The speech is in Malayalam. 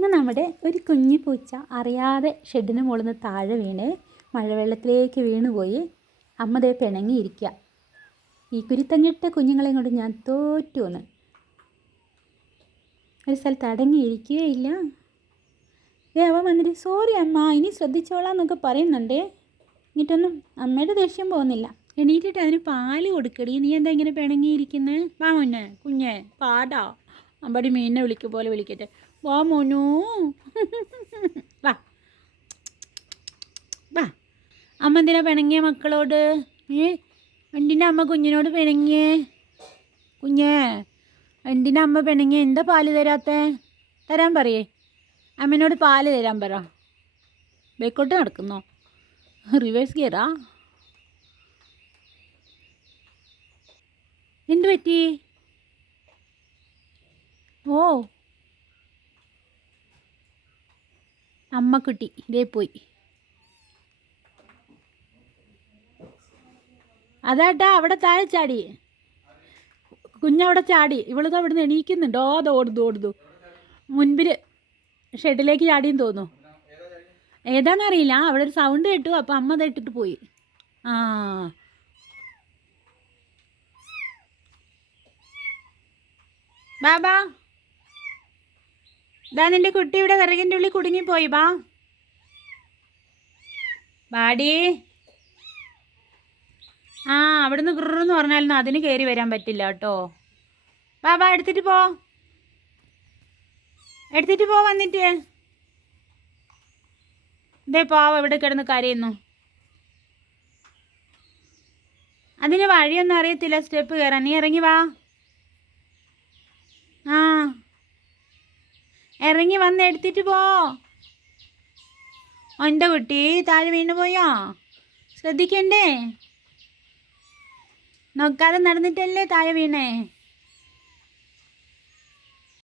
ഇന്ന് നമ്മുടെ ഒരു കുഞ്ഞു പൂച്ച അറിയാതെ ഷെഡിന് മുകളിൽ നിന്ന് താഴെ വീണ് മഴവെള്ളത്തിലേക്ക് വീണുപോയി. അമ്മ ദേ പിണങ്ങിയിരിക്കുക. ഈ കുരുത്തങ്ങിട്ട കുഞ്ഞുങ്ങളെയും കൊണ്ട് ഞാൻ തോറ്റുവന്ന്. ഒരു സ്ഥലത്ത് അടങ്ങിയിരിക്കുകയില്ല. അവൻ വന്നിട്ട് സോറി അമ്മ, ഇനി ശ്രദ്ധിച്ചോളാം എന്നൊക്കെ പറയുന്നുണ്ട്. എന്നിട്ടൊന്നും അമ്മയുടെ ദേഷ്യം പോകുന്നില്ല. എണീറ്റിട്ട് അതിന് പാല് കൊടുക്കടി. നീ എന്താ ഇങ്ങനെ പിണങ്ങിയിരിക്കുന്നത്? വാ മോനെ കുഞ്ഞെ പാടാ. അമ്പടി മീനിനെ വിളിക്കും പോലെ വിളിക്കട്ടെ. വാ മോനു വാ വാ. അമ്മ എന്തിനാ പിണങ്ങിയ മക്കളോട്? എന്തിനാ അമ്മ കുഞ്ഞിനോട് പിണങ്ങിയേ? കുഞ്ഞേ എന്തിനാ അമ്മ പിണങ്ങിയ? എന്താ പാല് തരാത്തേ? തരാൻ പറയേ. അമ്മേനോട് പാല് തരാൻ പറ. ബേക്കോട്ട് നടക്കുന്നോ? റിവേഴ്സ് ഗിയറാ? എന്ത് പറ്റി? ഓ അമ്മക്കുട്ടി ഇതേ പോയി. അതാട്ടാ അവിടെ താഴെ ചാടി. കുഞ്ഞവിടെ ചാടി. ഇവളിത് അവിടെ നിന്ന് എണീക്കുന്നുണ്ടോ? അത് ഓടുന്നു. മുൻപിൽ ഷെഡിലേക്ക് ചാടിയെന്ന് തോന്നുന്നു. ഏതാണെന്നറിയില്ല. അവിടെ ഒരു സൗണ്ട് കേട്ടു. അപ്പം അമ്മ അത് ഇട്ടിട്ട് പോയി. ആ ബാബാ, ഇതാ നിന്റെ കുട്ടി ഇവിടെ വിറകിൻ്റെ ഉള്ളിൽ കുടുങ്ങിപ്പോയി. ബാടി. അവിടുന്ന് ഗുറെന്ന് പറഞ്ഞാലൊന്നും അതിന് കയറി വരാൻ പറ്റില്ല കേട്ടോ. ബാബാ എടുത്തിട്ട് പോ വന്നിട്ട്. ഇതേ പാവ ഇവിടെ കിടന്ന് കരയുന്നു. അതിന് വഴിയൊന്നും അറിയത്തില്ല സ്റ്റെപ്പ് കയറാൻ. നീ ഇറങ്ങി വാ. ഇറങ്ങി വന്ന് എടുത്തിട്ട് പോ. എൻ്റെ കുട്ടി താഴെ വീണ് പോയോ? ശ്രദ്ധിക്കണ്ടേ? നോക്കാതെ നടന്നിട്ടല്ലേ താഴെ വീണേ.